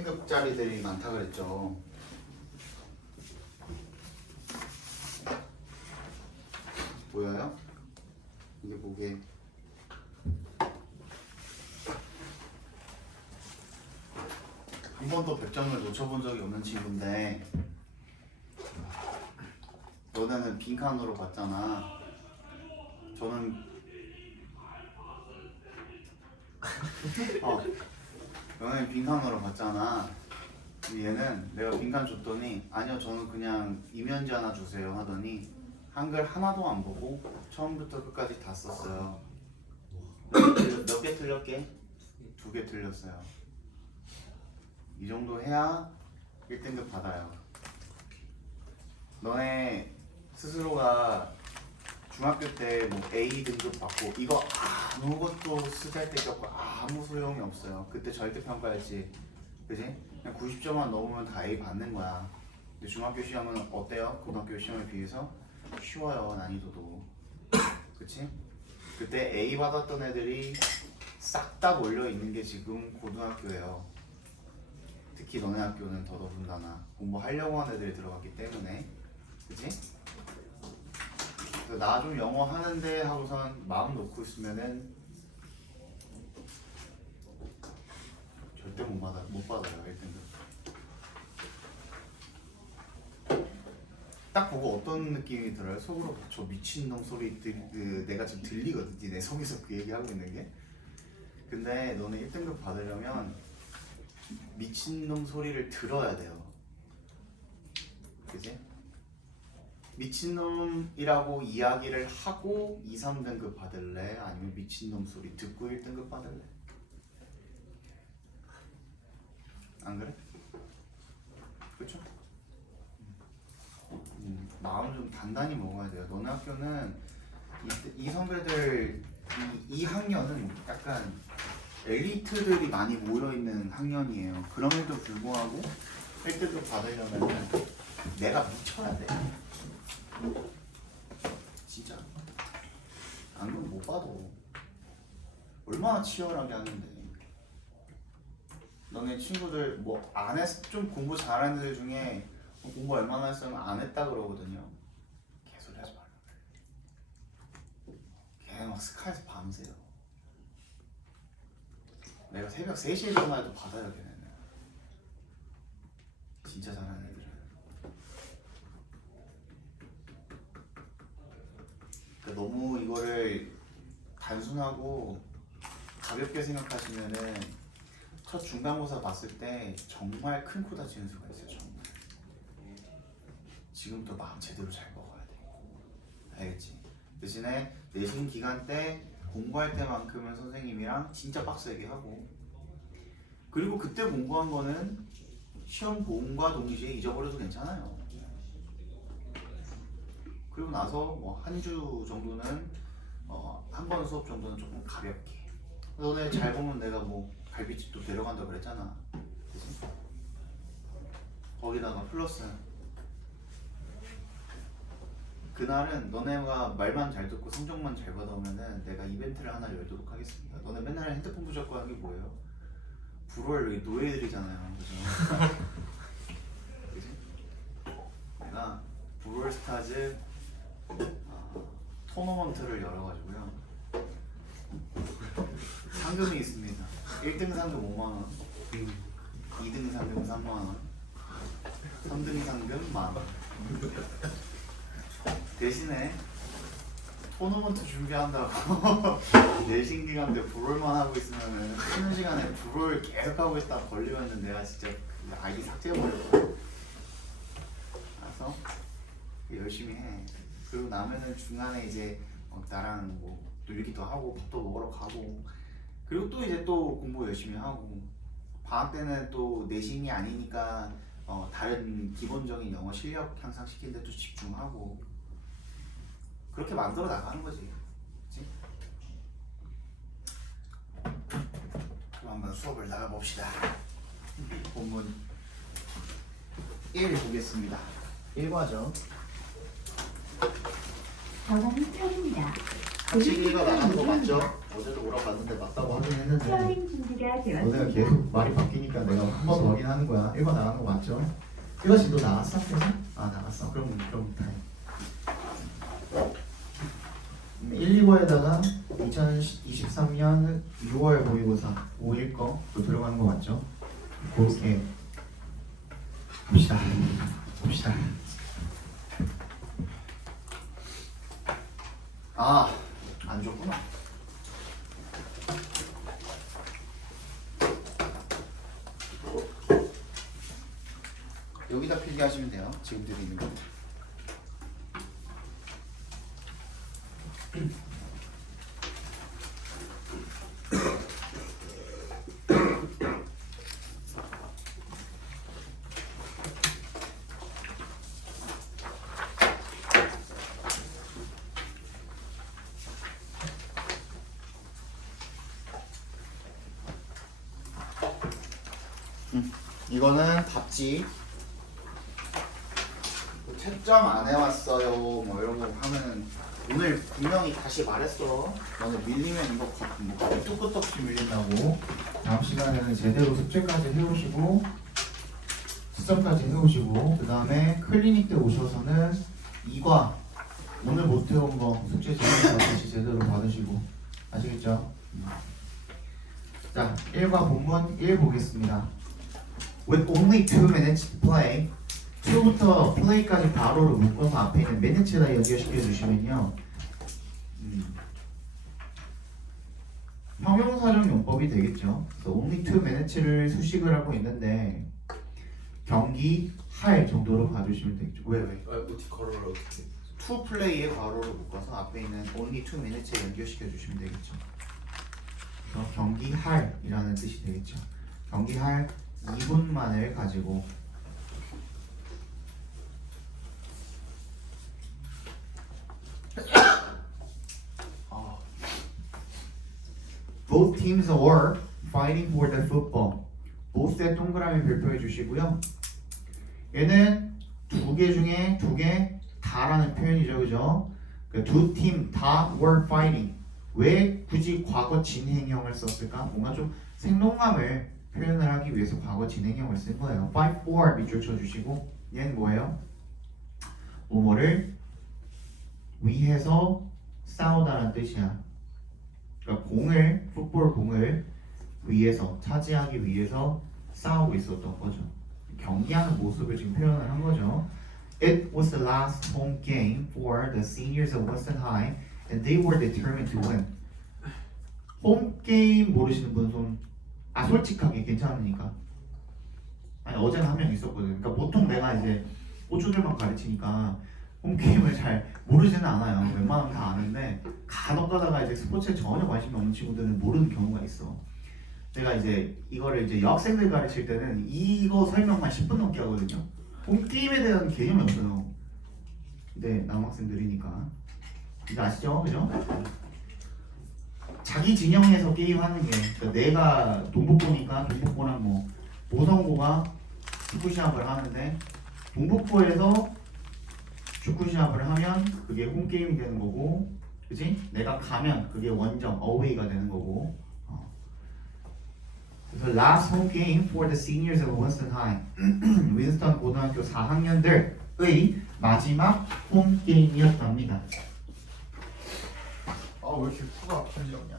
1등급짜리들이 많다 그랬죠. 보여요? 이게 뭐게? 한 번도 100점을 놓쳐본 적이 없는 친구인데 너네는 빈칸으로 봤잖아. 저는 너네는 빈칸으로 봤잖아. 얘는 내가 빈칸 줬더니 아니요 저는 그냥 이면지 하나 주세요 하더니 한글 하나도 안 보고 처음부터 끝까지 다 썼어요. 몇 개 틀렸게? 2개 틀렸어요. 이 정도 해야 1등급 받아요. 너네 스스로가 중학교 때 뭐 A 등급 받고 이거 아무것도 쓰잘데기 없고 아무 소용이 없어요. 그때 절대평가였지. 그지? 그냥 90점만 넘으면 다 A 받는 거야. 근데 중학교 시험은 어때요? 고등학교 시험에 비해서 쉬워요. 난이도도. 그치? 그때 A 받았던 애들이 싹 다 몰려있는 게 지금 고등학교예요. 특히 너네 학교는 더더군다나 공부하려고 하는 애들이 들어갔기 때문에. 그치? 나 좀 영어 하는데 하고선 마음 놓고 있으면은 절대 못 받아요 1등급. 딱 보고 어떤 느낌이 들어요? 속으로 저 미친놈 소리 내가 지금 들리거든. 내 속에서 그 얘기하고 있는 게. 근데 너는 1등급 받으려면 미친놈 소리를 들어야 돼요. 그지? 미친놈이라고 이야기를 하고 2, 3등급 받을래? 아니면 미친놈 소리 듣고 1등급 받을래? 안 그래? 그쵸? 마음 좀 단단히 먹어야 돼요. 너네 학교는 이 선배들 이 학년은 약간 엘리트들이 많이 모여있는 학년이에요. 그럼에도 불구하고 1등급 받으려면 내가 미쳐야 돼. 진짜 안 그러면 못 받아. 얼마나 치열하게 하는데. 너네 친구들 뭐 안 했, 좀 공부 잘하는 애들 중에 공부 얼마나 했으면 안 했다 그러거든요. 개소리 하지 말라. 걔 막 스카에서 밤새요. 내가 새벽 3시에 전화해도 받아요 걔네는. 진짜 잘하는 애들은. 그러니까 너무 이거를 단순하고 가볍게 생각하시면은 첫 중간고사 봤을 때 정말 큰 코 다치는 수가 있어요. 정말. 지금부터 마음 제대로 잘 먹어야 돼. 알겠지? 대신에 내신 기간 때 공부할 때만큼은 선생님이랑 진짜 빡세게 하고, 그리고 그때 공부한 거는 시험 본과 동시에 잊어버려도 괜찮아요. 그리고 나서 뭐 한 주 정도는 한 번 수업 정도는 조금 가볍게. 너네 잘 보면 내가 뭐 갈비집도 데려간다 그랬잖아. 그치? 거기다가 플러스 그날은 너네가 말만 잘 듣고 성적만 잘 받아오면은 내가 이벤트를 하나 열도록 하겠습니다. 너네 맨날 핸드폰 붙잡고 하는 게 뭐예요? 불월 노예들이잖아요. 그죠? 그치? 내가 불월 스타즈 토너먼트를 열어가지고요. 상금이 있습니다. 1등 상금 5만원, 2등 상금 3만원, 3등 상금 만원. 대신에 토너먼트 준비한다고 내신 기간 때 불올만 하고 있으면은 쉬는 시간에 불올 계속 하고 있다가 걸리면은 내가 진짜 아이디 삭제해버릴 거야. 그래서 열심히 해. 그리고 나면은 중간에 이제 나랑 뭐 놀기도 하고 밥도 먹으러 가고, 그리고 또 이제 또 공부 열심히 하고, 방학 때는 또 내신이 아니니까 다른 기본적인 영어 실력 향상시키는 데 또 집중하고, 그렇게 만들어 나가는 거지. 그치? 그럼 한번 수업을 나가봅시다. 본문 1 보겠습니다. 1과죠. 전화는 처음입니다. 같이 읽어 나가는 거 맞죠? 어제도 물어봤는데 맞다고 하긴 했는데 헤어링 준비가 너네가 되었습니다. 계속 말이 바뀌니까 내가 한 번 더 확인하는 거야. 1번 나가는 거 맞죠? 1번씩 너 나갔어? 그래서? 아 나갔어? 그럼 다행. 1, 2번에다가 2023년 6월 모의고사 5일 거또 들어가는 거 맞죠? 그렇게 봅시다. 아, 안 줬구나. 여기다 필기하시면 돼요. 지금 드리는 거. 이거는 답지. 채점 안 해왔어요. 뭐 이런 거 하면은 오늘 분명히 다시 말했어. 너는 밀리면 이거 뭐 뚝 없이 밀린다고. 다음 시간에는 제대로 숙제까지 해오시고 수점까지 해오시고 그 다음에 클리닉 때 오셔서는 이과 오늘 못 해온 거 숙제 제대로 다시 제대로 받으시고 아시겠죠? 자, 1과 본문 1 보겠습니다. With only 2 minutes to play 2부터 play까지 바로로 묶어서 앞에 있는 minutes에다 연결시켜 주시면요 형용사적 용법이 되겠죠. 그래서 only 2 minutes를 수식을 하고 있는데 경기 할 정도로 봐주시면 되겠죠. 왜? 어떻게 걸어를 어떻게? to play에 괄호로 묶어서 앞에 있는 only 2 minutes에 연결시켜 주시면 되겠죠. 그래서 경기할이라는 뜻이 되겠죠. 경기할 2분만을 가지고 Both teams are fighting for the football. both에 동그라미 별표해 주시고요. 얘는 두 개 중에 두 개 다라는 표현이죠, 그죠? 그러니까 두 팀 다 were fighting. 왜 굳이 과거 진행형을 썼을까? 뭔가 좀 생동감을 표현을 하기 위해서 과거 진행형을 쓴 거예요. fight for 밑줄 쳐주시고 얘는 뭐예요? 뭐뭐를 위해서 싸우다라는 뜻이야. 그러니까 공을 풋볼 공을 위해서 차지하기 위해서 싸우고 있었던 거죠. 경기하는 모습을 지금 표현을 한 거죠. It was the last home game for the seniors of Weston High, and they were determined to win. 홈 게임 모르시는 분 손. 아 솔직하게 괜찮으니까. 아니 어제는 한 명 있었거든. 그러니까 보통 내가 이제 고초들만 가르치니까 홈 게임을 잘 모르지는 않아요. 웬만하면 다 아는데 간혹 가다가 이제 스포츠에 전혀 관심이 없는 친구들은 모르는 경우가 있어. 내가 이제 이거를 이제 여학생들 가르칠 때는 이거 설명만 10분 넘게 하거든요. 홈 게임에 대한 개념이 없어요. 근데 남학생들이니까 이제 아시죠, 그죠? 자기 진영에서 게임하는 게 그러니까 내가 동북고니까 동북고랑 뭐 모성고가 축구 시합을 하는데 동북고에서 축구 시합을 하면 그게 홈 게임이 되는 거고, 그지? 내가 가면 그게 원정 어웨이가 되는 거고. 그래서 last home game for the seniors of Winston High. 윈스턴 고등학교 4학년들의 마지막 홈 게임이었답니다. 아 왜 이렇게 코가 편지없냐?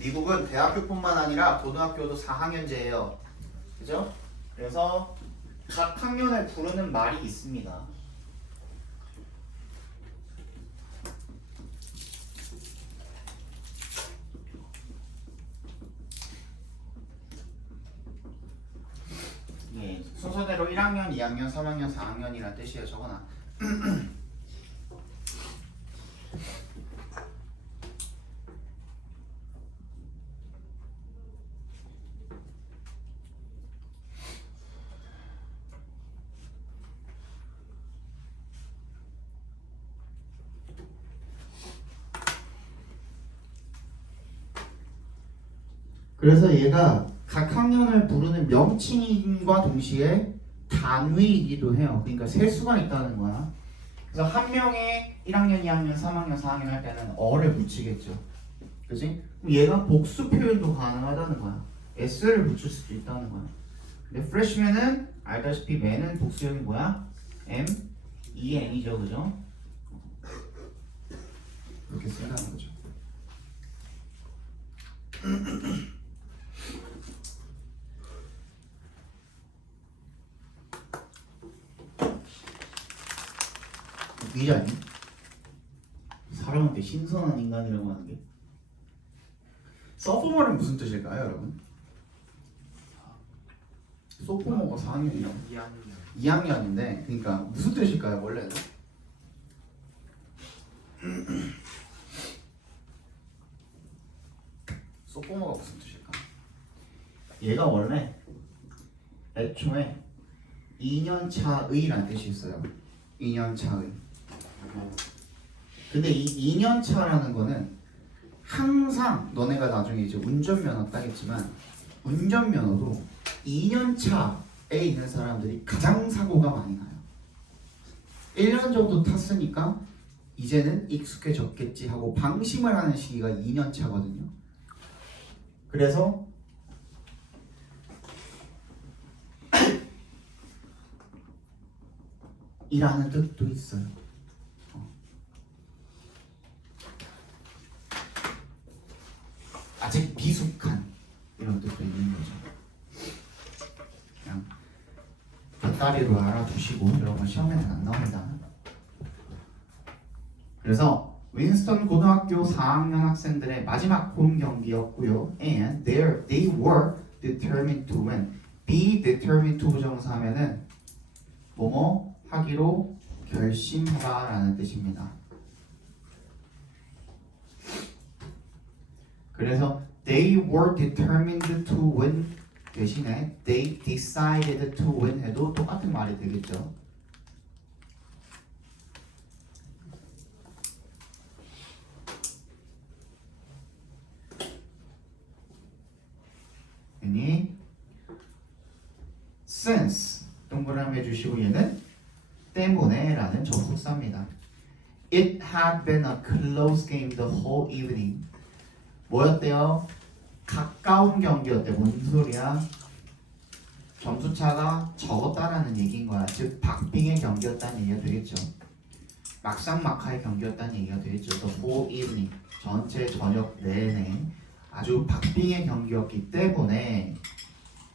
미국은 대학교뿐만 아니라 고등학교도 4학년제예요. 그죠? 그래서 각 학년을 부르는 말이 있습니다. 예, 순서대로 1학년, 2학년, 3학년, 4학년이란 뜻이에요. 적어놔. 그래서 얘가 각 학년을 부르는 명칭과 동시에 단위이기도 해요. 그러니까 세 수가 있다는 거야. 그래서 한 명의 1학년, 2학년, 3학년, 4학년 할 때는 어를 붙이겠죠. 그지? 그럼 얘가 복수 표현도 가능하다는 거야. s를 붙일 수도 있다는 거야. 근데 freshman은 알다시피 man은 복수형이 뭐야? m, en이죠, 그죠? 이렇게 쓰라는 거죠. 웃기지 않니? 사람한테 신선한 인간이라고 하는 게. 서포머는 무슨 뜻일까요, 여러분? 소포머가 4학년이요? 2학년인데, 그러니까 무슨 뜻일까요, 원래는? 소포머가 무슨 뜻일까? 얘가 원래 애초에 2년 차의란 뜻이 있어요. 2년 차의. 근데 이 2년 차라는 거는 항상 너네가 나중에 이제 운전면허 따겠지만 운전면허도 2년 차에 있는 사람들이 가장 사고가 많이 나요. 1년 정도 탔으니까 이제는 익숙해졌겠지 하고 방심을 하는 시기가 2년 차거든요. 그래서 이라는 뜻도 있어요. 아직 미숙한 이런 뜻도 있는 거죠. 그냥 곁다리로 알아두시고 이런 건 시험에는 안 나옵니다. 그래서 윈스턴 고등학교 4학년 학생들의 마지막 홈 경기였고요. And they were determined to win. be determined to 부정사하면은 뭐뭐 하기로 결심하라는 뜻입니다. 그래서 they were determined to win 대신에 they decided to win 해도 똑같은 말이 되겠죠. 그니 since 동그라미 해주시고 얘는 때문에 라는 접속사입니다. It had been a close game the whole evening. 뭐였대요? 가까운 경기였대. 뭔 소리야? 점수차가 적었다라는 얘기인 거야. 즉 박빙의 경기였다는 얘기가 되겠죠. 막상막하의 경기였다는 얘기가 되겠죠. The whole evening. 전체 저녁 내내 아주 박빙의 경기였기 때문에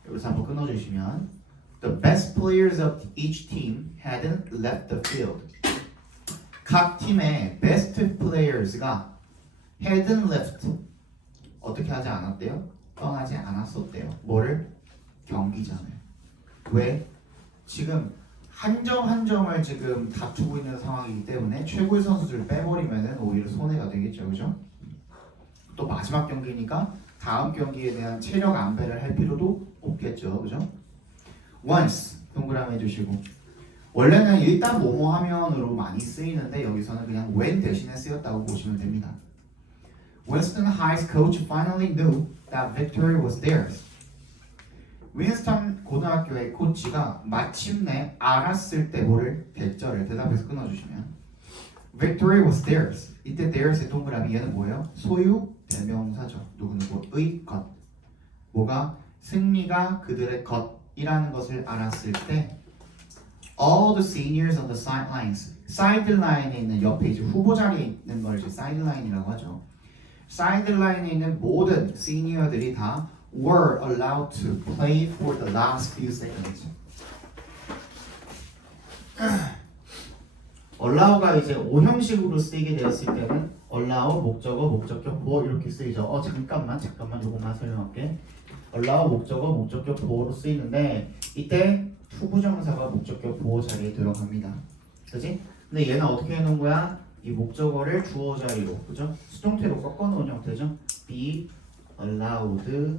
여기서 한번 끊어주시면 The best players of each team hadn't left the field. 각 팀의 best players가 hadn't left 어떻게 하지 않았대요? 떠나지 않았었대요. 뭐를? 경기장을. 왜? 지금 한 점 한 점을 지금 다투고 있는 상황이기 때문에 최고의 선수들을 빼버리면은 오히려 손해가 되겠죠, 그죠? 또 마지막 경기니까 다음 경기에 대한 체력 안배를 할 필요도 없겠죠, 그죠? once 동그라미 해주시고 원래는 일단 뭐뭐 하면으로 많이 쓰이는데 여기서는 그냥 when 대신에 쓰였다고 보시면 됩니다. Winston High's coach finally knew that victory was theirs. 윈스턴 고등학교의 코치가 마침내 알았을 때 뭐를 대절을 대답해서 끊어주시면 victory was theirs. 이때 theirs의 동그라미 얘는 뭐예요? 소유 대명사죠. 누구누구의 것. 뭐가 승리가 그들의 것이라는 것을 알았을 때 all the seniors on the sidelines. 사이드라인에 있는 옆에 이제 후보 자리에 있는 걸 이제 사이드라인이라고 하죠. 사이드라인에 있는 모든 시니어들이 다 were allowed to play for the last few seconds. allow가 이제 오형식으로 쓰이게 되었을 때는 allow 목적어 목적격 보어 이렇게 쓰이죠. 잠깐만 요것만 설명할게. allow 목적어 목적격 보어로 쓰이는데 이때 투부정사가 목적격 보어 자리에 들어갑니다. 그렇지? 근데 얘는 어떻게 해놓은 거야? 이 목적어를 주어 자리로, 그죠? 수동태로 꺾어놓은 형태죠. be allowed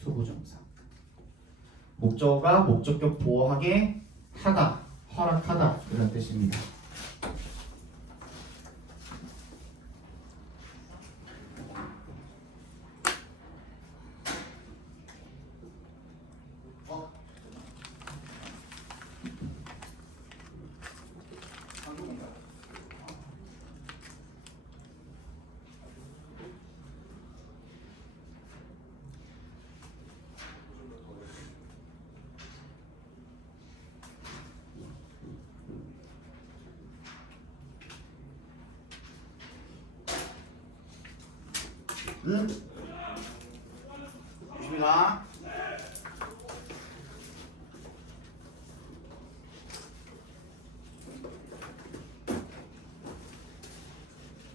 투부정사. 목적어가 목적격 보호하게 하다, 허락하다 이런 뜻입니다. 조심히 가.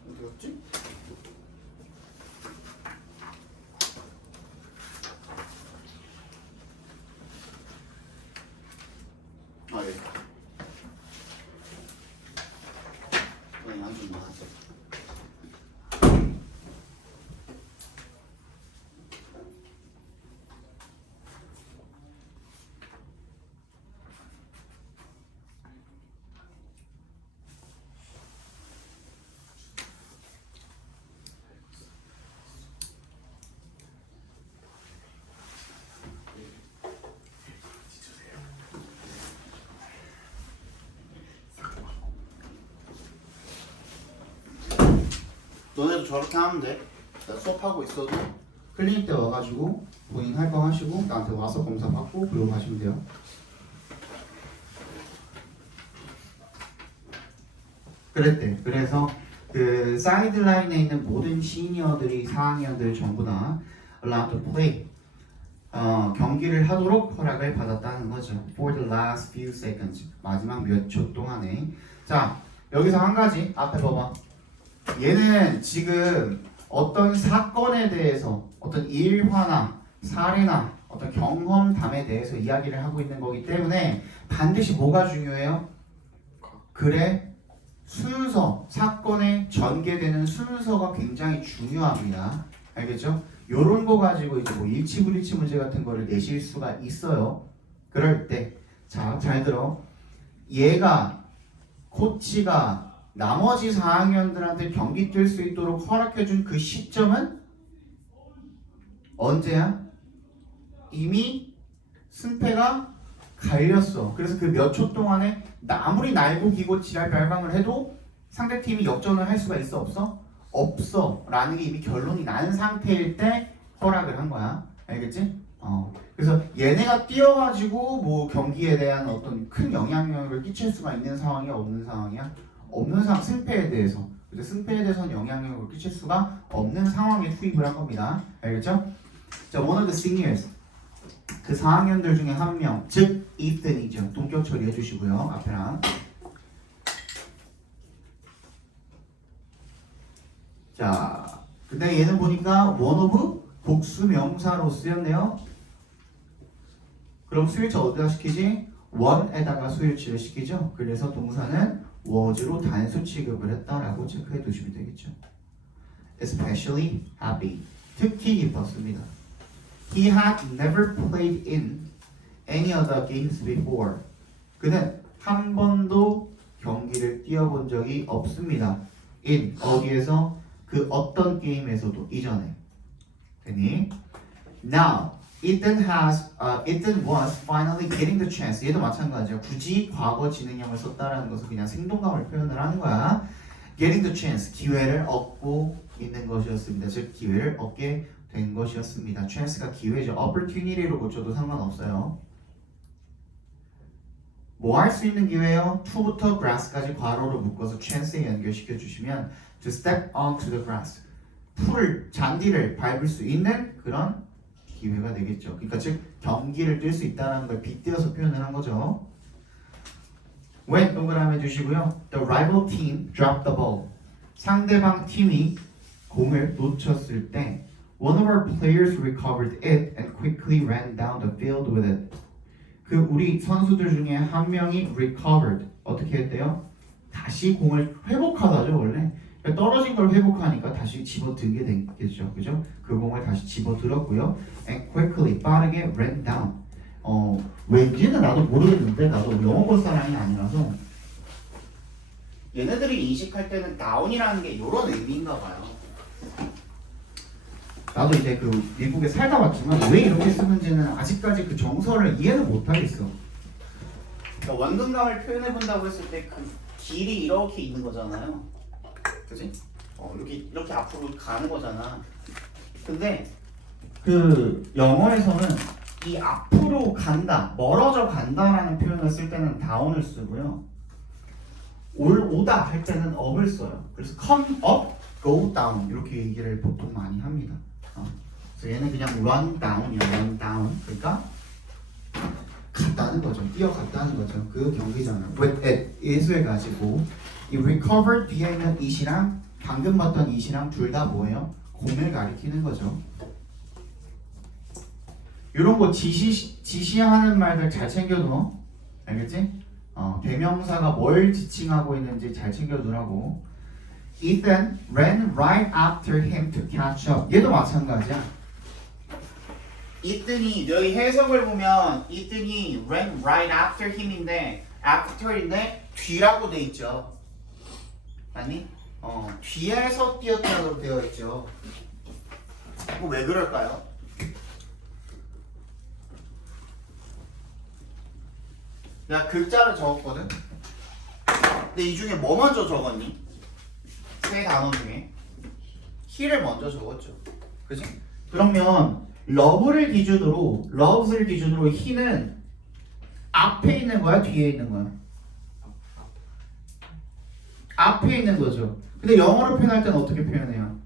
어디였지? 아, 여기. 양좀 나왔어. 너네도 저렇게 하면 돼. 나 수업하고 있어도 클리닉 때 와가지고 본인 할 거 하시고 나한테 와서 검사 받고 그러고 가시면 돼요. 그랬대. 그래서 그 사이드라인에 있는 모든 시니어들이 4학년들 전부 다 allowed to play 경기를 하도록 허락을 받았다는 거죠. For the last few seconds 마지막 몇 초 동안에. 자 여기서 한 가지 앞에 봐봐. 얘는 지금 어떤 사건에 대해서 어떤 일화나 사례나 어떤 경험담에 대해서 이야기를 하고 있는 거기 때문에 반드시 뭐가 중요해요? 글의 순서, 사건에 전개되는 순서가 굉장히 중요합니다. 알겠죠? 요런 거 가지고 이제 뭐 일치불일치 문제 같은 거를 내실 수가 있어요. 그럴 때, 자, 잘 들어. 얘가 코치가 나머지 4학년들한테 경기 뛸 수 있도록 허락해준 그 시점은 언제야? 이미 승패가 갈렸어. 그래서 그 몇 초 동안에 아무리 날고 기고 지랄 발광을 해도 상대팀이 역전을 할 수가 있어 없어? 없어 라는 게 이미 결론이 난 상태일 때 허락을 한 거야. 알겠지? 그래서 얘네가 뛰어가지고 뭐 경기에 대한 어떤 큰 영향력을 끼칠 수가 있는 상황이야 없는 상황이야? 없는 상황, 승패에 대해서. 그래서 승패에 대해서는 영향력을 끼칠 수가 없는 상황에 투입을 한 겁니다. 알겠죠? 자, one of the seniors. 그 4학년들 중에 한 명, 즉 Ethan이죠. 동격 처리해 주시고요. 앞에랑. 자, 근데 얘는 보니까 one of 복수 명사로 쓰였네요. 그럼 수일치 어디다 시키지? one에다가 수일치를 시키죠. 그래서 동사는 was로 단수 취급을 했다라고 체크해 두시면 되겠죠. Especially happy. 특히 기뻤습니다. He had never played in any of the games before. 그는 한 번도 경기를 뛰어본 적이 없습니다. in 어디에서? 그 어떤 게임에서도 이전에. 되니? Now, Ethan was finally getting the chance. 얘도 마찬가지야. 굳이 과거 진행형을 썼다라는 것은 그냥 생동감을 표현을 하는 거야. Getting the chance, 기회를 얻고 있는 것이었습니다. 즉 기회를 얻게 된 것이었습니다. chance가 기회죠. opportunity로 고쳐도 상관없어요. 뭐 할 수 있는 기회요? to부터 grass까지 괄호로 묶어서 chance에 연결시켜 주시면 to step onto the grass, 풀, 잔디를 밟을 수 있는 그런 기회가 되겠죠. 그러니까 즉 경기를 뛸 수 있다는 걸 빗대어서 표현을 한 거죠. When 동그라미 주시고요. The rival team dropped the ball. 상대방 팀이 공을 놓쳤을 때 one of our players recovered it and quickly ran down the field with it. 그 우리 선수들 중에 한 명이 recovered. 어떻게 했대요? 다시 공을 회복하다죠 원래. 그러니까 떨어진 걸 회복하니까 다시 집어들게 되겠죠, 그죠? 그 공을 다시 집어들었고요. And quickly 빠르게 ran down. 왠지는 나도 모르겠는데 나도 영어 볼 사람이 아니라서 얘네들이 인식할 때는 다운이라는 게 이런 의미인가 봐요. 나도 이제 그 미국에 살다 왔지만 왜 이렇게 쓰는지는 아직까지 그 정서를 이해는 못하겠어. 그러니까 원근감을 표현해 본다고 했을 때 그 길이 이렇게 있는 거잖아요. 그지? 이렇게 앞으로 가는 거잖아. 근데 그 영어에서는 이 앞으로 간다, 멀어져 간다라는 표현을 쓸 때는 다운을 쓰고요. 오다 할 때는 up을 써요. 그래서 come up, go down 이렇게 얘기를 보통 많이 합니다. 그래서 얘는 그냥 run down이야. run down. 그러니까 갔다는 거죠. 뛰어갔다는 거죠. 그 경기장을. with it is을 가지고 이 recover 뒤에 있는 it이랑 방금 봤던 it이랑 둘 다 뭐예요? 공을 가리키는 거죠. 이런 거 지시하는 말들 잘 챙겨둬. 알겠지? 대명사가 뭘 지칭하고 있는지 잘 챙겨두라고. Ethan ran right after him to catch up. 얘도 마찬가지야. Ethan이 여기 해석을 보면 Ethan이 ran right after him인데 after인데 뒤라고 돼 있죠. 아니? 뒤에서 뛰었다고 되어 있죠. 왜 그럴까요? 내가 글자를 적었거든. 근데 이 중에 뭐 먼저 적었니? 세 단어 중에 he를 먼저 적었죠. 그치? 그러면 love를 기준으로 he는 앞에 있는 거야? 뒤에 있는 거야? 앞에 있는 거죠. 근데 영어로 표현할 때는 어떻게 표현해요?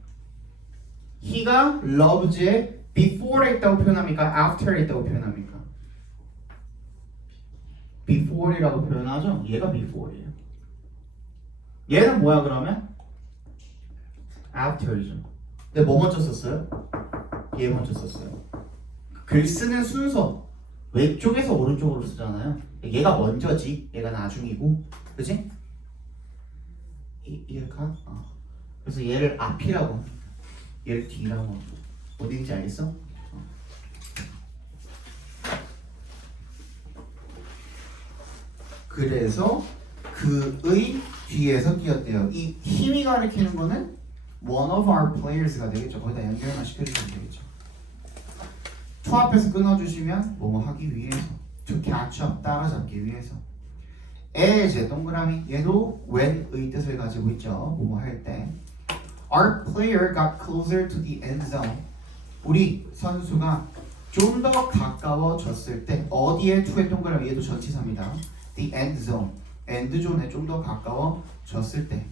he가 loves에 before에 있다고 표현합니까? after에 있다고 표현합니까? before이라고 표현하죠? 얘가 before예요. 얘는 뭐야 그러면? after이죠. 근데 뭐 먼저 썼어요? 얘 먼저 썼어요. 글 쓰는 순서 왼쪽에서 오른쪽으로 쓰잖아요. 얘가 먼저지, 얘가 나중이고, 그치? 이해가? 그래서 얘를 앞이라고 합니다. 얘를 뒤라고 합니다. 어디인지 알겠어? 그래서 그의 뒤에서 뛰었대요. 이 힘이 가리키는 거는 one of our players가 되겠죠. 거기다 연결만 시켜주시면 되겠죠. to 앞에서 끊어주시면 뭐뭐 하기 위해서, to catch up 따라잡기 위해서. as 동그라미 얘도 when의 뜻을 가지고 있죠. 뭐뭐 할 때. Our player got closer to the end zone. 우리 선수가 좀 더 가까워졌을 때 어디에 to의 동그라미 얘도 전치사입니다. The end zone, end zone에 좀 더 가까워졌을 때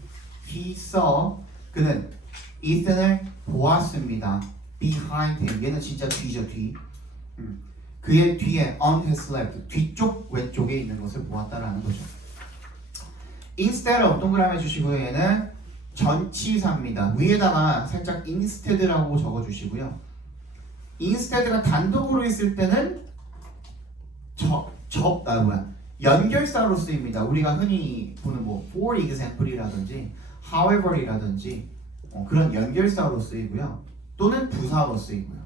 he saw 그는 Ethan을 보았습니다. behind him 얘는 진짜 뒤죠 뒤. 그의 뒤에 on his left 뒤쪽 왼쪽에 있는 것을 보았다라는 거죠. instead of 동그라미 해주시고요. 얘는 전치사입니다. 위에다가 살짝 instead라고 적어주시고요. instead가 단독으로 있을 때는 연결사로 쓰입니다. 우리가 흔히 보는 뭐 for example이라든지 however이라든지 그런 연결사로 쓰이고요. 또는 부사로 쓰이고요.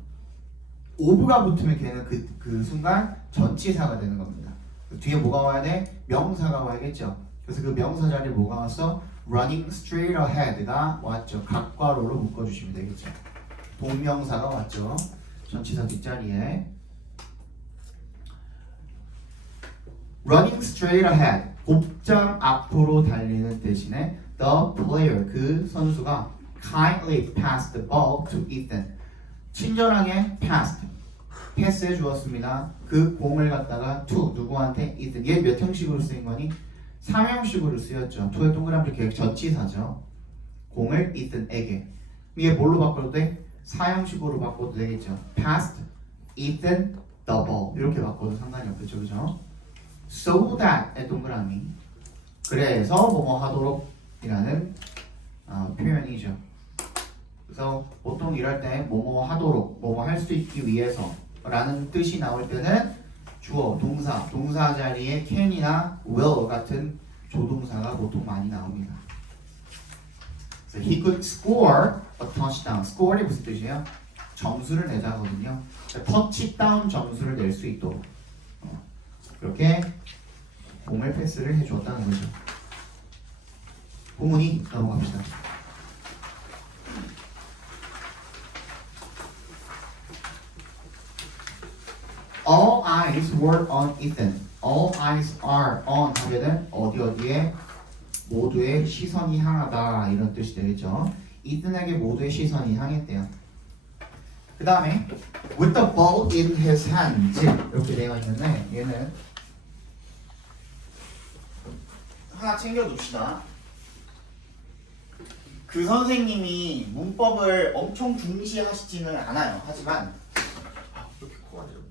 of가 붙으면 걔는 그 순간 전치사가 되는 겁니다. 뒤에 뭐가 와야 돼? 명사가 와야겠죠. 그래서 그 명사 자리에 뭐가 왔어? running straight ahead가 왔죠. 각괄호로 묶어주시면 되겠죠. 동명사가 왔죠. 전치사 뒷자리에 running straight ahead 곧장 앞으로 달리는 대신에 the player 그 선수가 kindly passed the ball to Ethan 친절하게 passed 패스해 주었습니다. 그 공을 갖다가 to 누구한테 Ethan 얘 몇 형식으로 쓰인 거니? 3형식으로 쓰였죠. to의 동그라미 계획 전치사죠. 공을 Ethan에게 위에 뭘로 바꿔도 돼? 4형식으로 바꿔도 되겠죠. passed Ethan the ball 이렇게 바꿔도 상관이 없겠죠. 그죠? so that의 동그라미 그래서 뭐뭐 하도록 이라는 표현이죠. 그래서 보통 일할 때 뭐뭐 하도록 뭐뭐 할 수 있기 위해서 라는 뜻이 나올 때는 주어, 동사 자리에 can이나 will 같은 조동사가 보통 많이 나옵니다. So he could score a touchdown. score이 무슨 뜻이에요? 점수를 내자거든요. 터치다운 점수를 낼 수 있도록 그렇게 공을 패스를 해주었다는 거죠. 공문이 넘어갑시다. All eyes were on Ethan. All eyes are on 하면은 어디에 모두의 시선이 향하다 이런 뜻이 되겠죠. 이든에게 모두의 시선이 향했대요. 그 다음에 with the ball in his hand 이렇게 되어 있는데 얘는 하나 챙겨둡시다. 그 선생님이 문법을 엄청 중시하시지는 않아요. 하지만 이렇게 코가 내렸네.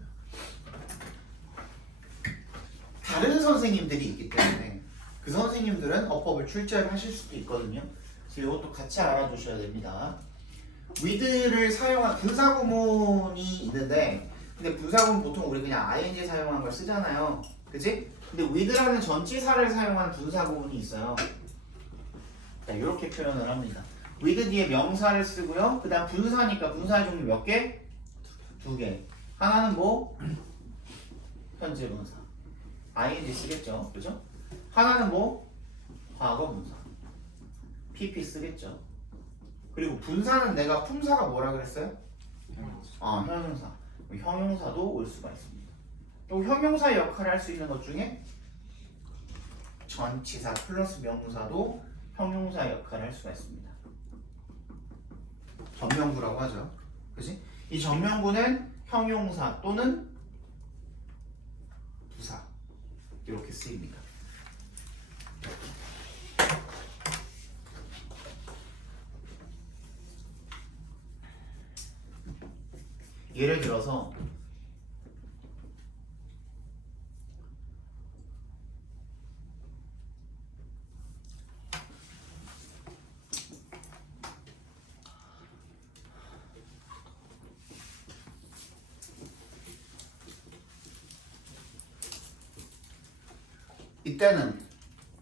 다른 선생님들이 있기 때문에 그 선생님들은 어법을 출제를 하실 수도 있거든요. 그래서 이것도 같이 알아두셔야 됩니다. with를 사용한 분사구문이 있는데, 근데 분사구문 보통 우리 그냥 ing 사용한 걸 쓰잖아요. 그치? 근데 with라는 전치사를 사용한 분사구문이 있어요. 자, 이렇게 표현을 합니다. with 뒤에 명사를 쓰고요. 그 다음 분사니까 분사의 종류 몇 개? 2개. 하나는 뭐? 현재 분사. ing 쓰겠죠. 그죠? 하나는 뭐? 과거 분사. pp 쓰겠죠. 그리고 분사는 내가 품사가 뭐라 그랬어요? 형용사. 형용사도 올 수가 있습니다. 또 형용사의 역할을 할 수 있는 것 중에 전치사 플러스 명사도 형용사의 역할을 할 수가 있습니다. 전명구라고 하죠. 그치? 이 전명구는 형용사 또는 부사 이렇게 쓰입니다. 예를 들어서 이때는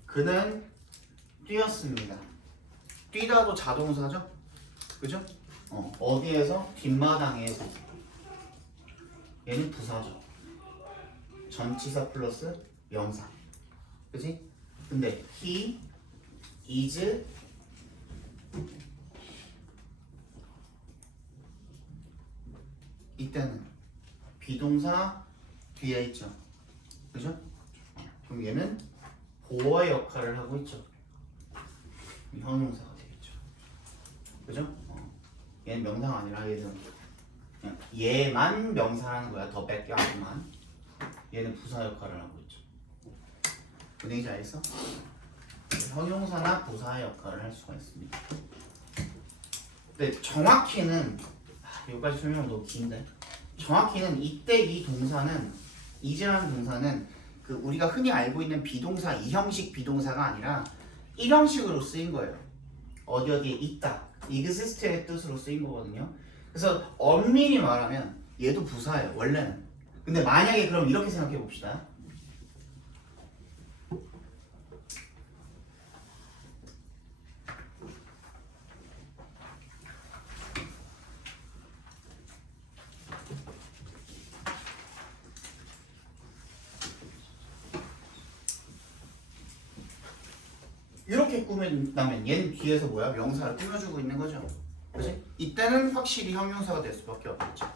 그는 뛰었습니다. 뛰다도 자동사죠? 그죠? 어디에서? 뒷마당에서. 얘는 부사죠. 전치사 플러스 명사. 그치? 근데 he is 이때는 비동사 뒤에 있죠. 그죠? 그럼 얘는 보어의 역할을 하고 있죠. 형용사가 되겠죠. 그죠? 얘는 명사가 아니라 얘는 그냥 얘만 명사라는 거야. 더 백그라운드만. 얘는 부사 역할을 하고 있죠. 분위기 알겠어? 형용사나 부사의 역할을 할 수가 있습니다. 근데 정확히는 여기까지 설명 너무 긴데, 정확히는 이때 이 동사는 is라는 동사는 그 우리가 흔히 알고 있는 비동사 2형식 비동사가 아니라 1형식으로 쓰인 거예요. 어디 어디에 있다, exist의 뜻으로 쓰인 거거든요. 그래서 엄밀히 말하면 얘도 부사예요, 원래는. 근데 만약에 그럼 이렇게 생각해 봅시다. 이렇게 꾸민다면 얘는 뒤에서 뭐야? 명사를 꾸며주고 있는 거죠. 그치? 이때는 확실히 형용사가 될 수밖에 없겠죠.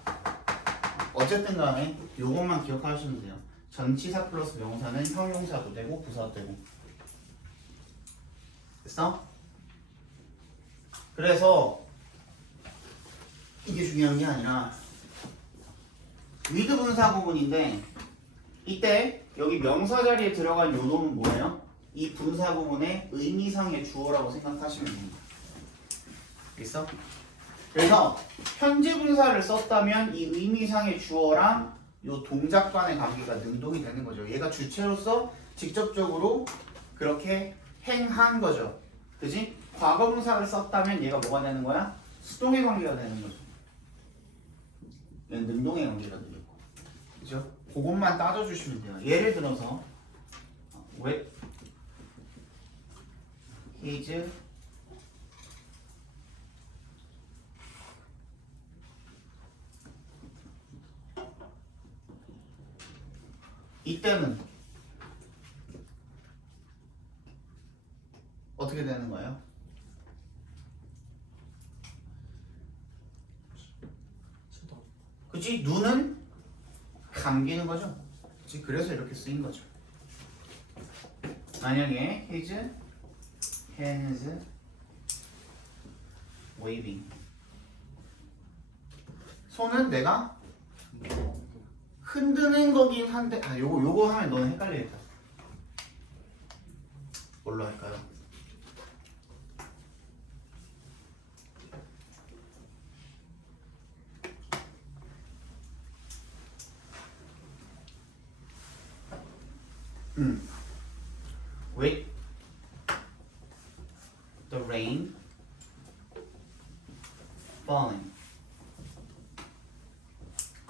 어쨌든 간에 요것만 기억하시면 돼요. 전치사 플러스 명사는 형용사도 되고 부사도 되고. 됐어? 그래서 이게 중요한 게 아니라 with 분사 부분인데, 이때 여기 명사 자리에 들어간 요 놈은 뭐예요? 이 분사 부분의 의미상의 주어라고 생각하시면 됩니다. 됐어? 그래서 현재 분사를 썼다면 이 의미상의 주어랑 요 동작 간의 관계가 능동이 되는 거죠. 얘가 주체로서 직접적으로 그렇게 행한 거죠. 그지? 과거 분사를 썼다면 얘가 뭐가 되는 거야? 수동의 관계가 되는 거죠. 얘는 능동의 관계가 되겠고. 그죠? 그것만 따져주시면 돼요. 예를 들어서 왜 is 이때는 어떻게 되는 거예요? 그치? 눈은 감기는 거죠. 그치? 그래서 이렇게 쓰인 거죠. 만약에 his hands waving, 손은 내가 흔드는 거긴 한데, 요거 하면 너는 헷갈리겠다. 뭘로 할까요? with the rain falling.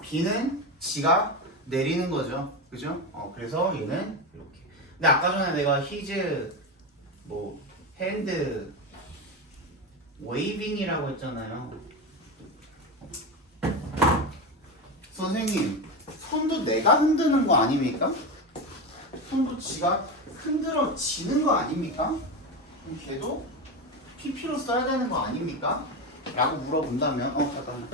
비는 지가 내리는 거죠. 그죠? 그래서 얘는 이렇게. 근데 아까 전에 내가 his 뭐 hand waving이라고 했잖아요. 선생님, 손도 내가 흔드는 거 아닙니까? 손도 지가 흔들어지는 거 아닙니까? 그럼 걔도 PP로 써야 되는 거 아닙니까? 라고 물어본다면 잠깐만.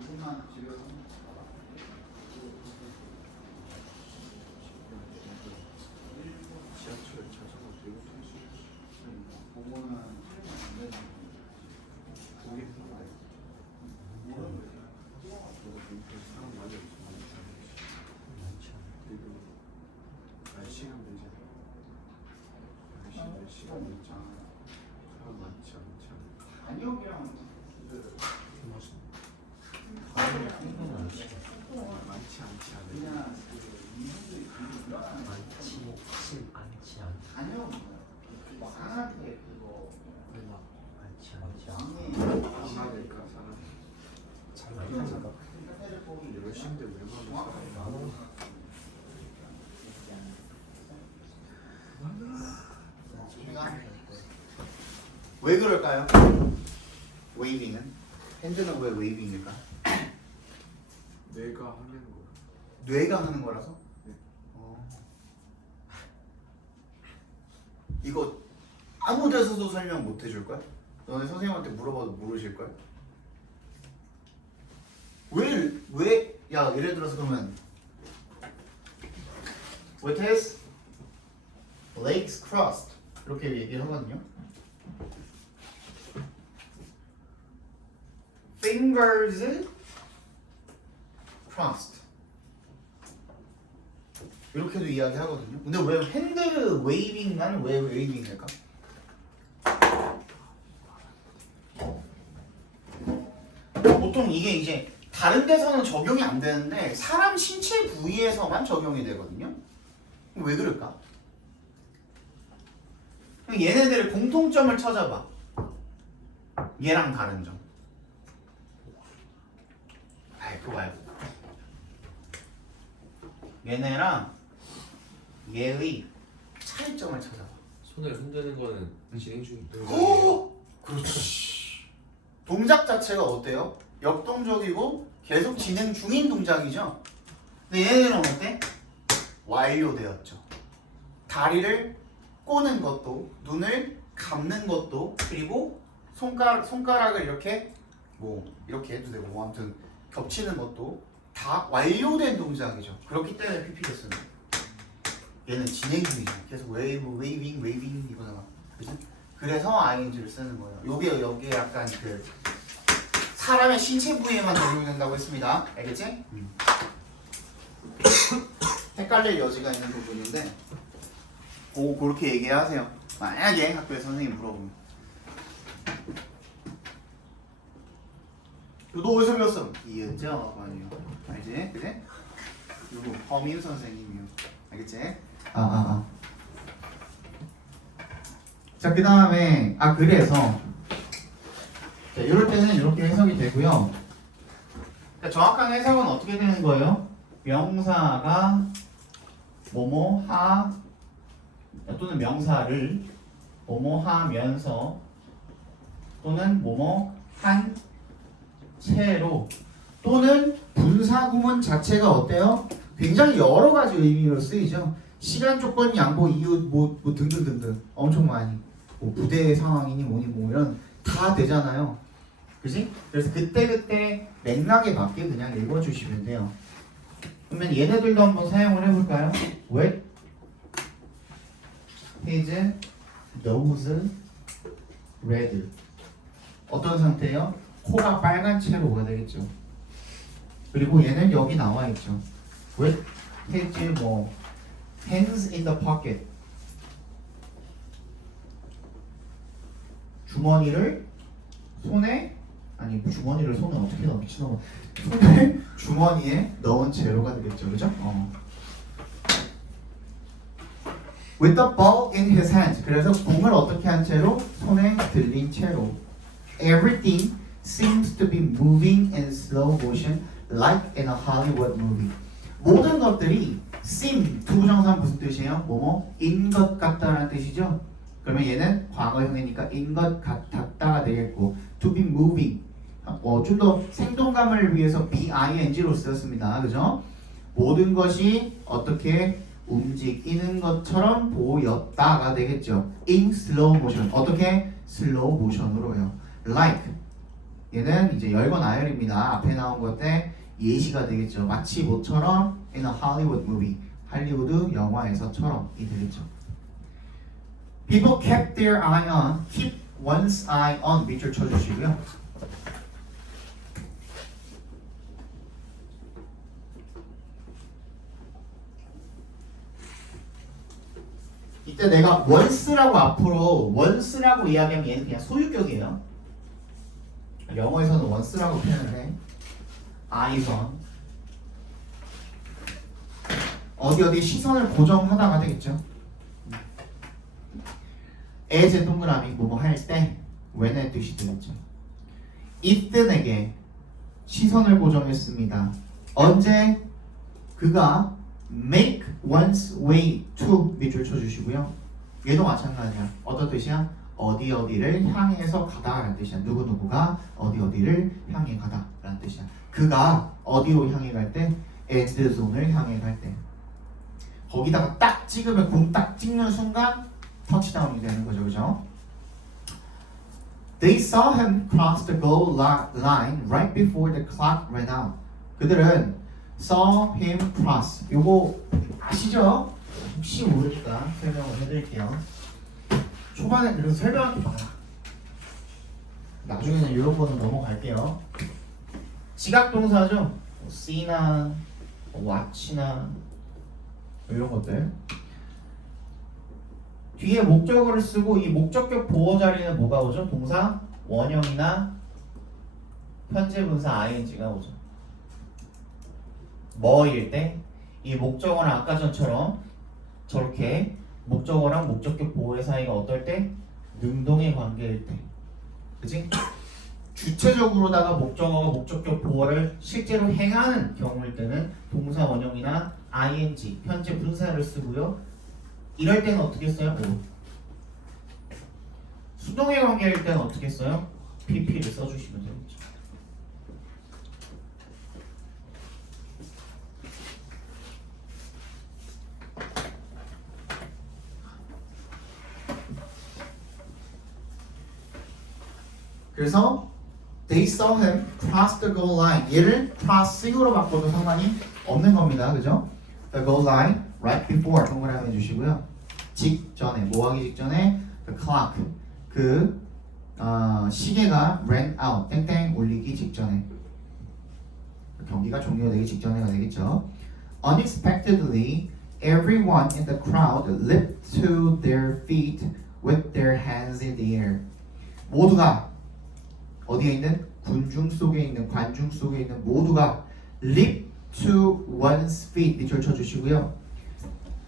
이것만 집에서 지하철 자전거 대고 탈수 있어. 보고는 안 되는 거기 사람 많이 없어. 그리고 날씨가 되잖아. 날씨가 되잖아. 사람 많지 않지 않아. 단역이랑 많지 않지 않아. 그냥 이분들이 일어나는 많지 않지 않 단역 뭐 상한테 그거 많지 않지 않 왕의 사니까 사람 잘 많이 열심인데 왜 많아? 왜 그럴까요? 웨이빙은? 핸드는 왜 웨이빙일까? 내가 하는 거야. 뇌가 하는 거라서? 네. 이거 아무 데서도 설명 못 해줄 거야? 너네 선생님한테 물어봐도 모르실 거야? 야, 예를 들어서 그러면 With his legs crossed 이렇게 얘기를 하거든요. Fingers crossed 이렇게도 이야기하거든요. 근데 왜 핸드 웨이빙만 왜 웨이빙일까? 보통 이게 이제 다른 데서는 적용이 안 되는데 사람 신체 부위에서만 적용이 되거든요. 왜 그럴까? 그럼 얘네들의 공통점을 찾아봐. 얘랑 다른 점. 아이 그거 말고 얘네랑 얘의 차이점을 찾아봐. 손을 흔드는 거는 진행 중인 그렇지. 동작 자체가 어때요? 역동적이고 계속 진행 중인 동작이죠. 근데 얘네들은 어때? 완료되었죠. 다리를 꼬는 것도, 눈을 감는 것도, 그리고 손가락을 이렇게 이렇게 해도 되고 아무튼 겹치는 것도 다 완료된 동작이죠. 그렇기 때문에 PP를 쓰는 거예요. 얘는 진행 중이죠. 계속 웨이빙 이거잖아. 그지? 그래서 ing를 쓰는 거예요. 여기에 약간 그 사람의 신체 부위에만 적용된다고 했습니다. 알겠지? 헷갈릴 여지가 있는 부분인데 그렇게 얘기하세요. 만약에 학교에 선생님 물어보면 너 어디서 배웠어? 이은정 아니요. 알지? 그래? 누구? 허민 선생님이요. 알겠지? 자, 그 다음에 그래서 자, 이럴 때는 이렇게 해석이 되고요. 자, 정확한 해석은 어떻게 되는 거예요? 명사가 뭐뭐하 또는 명사를 뭐뭐하면서 또는 뭐뭐한 채로 또는 분사구문 자체가 어때요? 굉장히 여러 가지 의미로 쓰이죠. 시간 조건, 양보, 이유, 뭐 등등등등 엄청 많이. 뭐 부대 상황이니 뭐니 뭐 이런 다 되잖아요. 그지? 그래서 그때 맥락에 맞게 그냥 읽어주시면 돼요. 그러면 얘네들도 한번 사용을 해볼까요? With his nose red. 어떤 상태예요? 코가 빨간 채로 오가 되겠죠. 그리고 얘는 여기 나와 있죠. With his 뭐 hands in the pocket. 주머니를 손에 아니 주머니를 손에 어떻게 넣어 미친놈아. 손을 주머니에 넣은 채로가 되겠죠, 그죠? With the ball in his hand. 그래서 공을 어떻게 한 채로? 손에 들린 채로. Everything seems to be moving in slow motion like in a Hollywood movie. 모든 것들이 seem 투부정사 무슨 뜻이에요? 뭐뭐 인 것 같다라는 뜻이죠. 그러면 얘는 과거형이니까 인 것 같았다가 되겠고 to be moving 좀 더 생동감을 위해서 BING로 쓰였습니다. 그죠? 모든 것이 어떻게 움직이는 것처럼 보였다가 되겠죠. In slow motion. 어떻게? 슬로우 모션으로요. Like. 얘는 이제 열건 아열입니다. 앞에 나온 것에 예시가 되겠죠. 마치 뭐처럼 in a Hollywood movie. 할리우드 영화에서처럼이 되겠죠. People kept their eye on. Keep one's eye on. 밑줄 쳐주시고요. 이때 내가 once라고 앞으로 once라고 이야기하면 얘는 그냥 소유격이에요. 영어에서는 once라고 표현을 해. eyes on. 어디 시선을 고정하다가 되겠죠. as 동그라미 뭐뭐 할 때 when의 뜻이 되겠죠. 이든에게 시선을 고정했습니다. 언제? 그가 make one's way to 밑줄 쳐주시고요. 얘도 마찬가지야. 어떤 뜻이야? 어디를 향해서 가다라는 뜻이야. 누구누구가 어디를 향해 가다라는 뜻이야. 그가 어디로 향해 갈 때? end zone을 향해 갈 때. 거기다가 딱 찍으면 공 딱 찍는 순간 터치다운이 되는 거죠. 그죠? They saw him cross the goal line right before the clock ran out. 그들은 saw him cross. 요거 아시죠? 혹시 모르니까 설명을 해드릴게요. 초반에 그래서 설명하기 많아. 나중에는 이런 거는 넘어갈게요. 지각동사죠. see나 watch나 이런 것들. 뒤에 목적어를 쓰고 이 목적격 보호 자리는 뭐가 오죠? 동사 원형이나 현재 분사 ing가 오죠. 뭐일 때? 이 목적어는 아까 전처럼 저렇게 목적어랑 목적격 보호의 사이가 어떨 때? 능동의 관계일 때. 그치? 주체적으로다가 목적어가 목적격 보호를 실제로 행하는 경우일 때는 동사 원형이나 ing, 현재 분사를 쓰고요. 이럴 때는 어떻게 써요? 수동의 관계일 때는 어떻게 써요? pp를 써주시면 되겠죠. 그래서 they saw him cross the goal line. 얘를 crossing으로 바꿔도 상관이 없는 겁니다. 그죠? The goal line right before 동그라미 해주시고요. 직전에 뭐하기 직전에 the clock 시계가 ran out 땡땡 울리기 직전에 경기가 종료되기 직전에가 되겠죠. Unexpectedly, everyone in the crowd leaped to their feet with their hands in the air. 모두가 어디에 있는? 군중 속에 있는 관중 속에 있는 모두가 leap to one's feet 밑줄 쳐주시고요.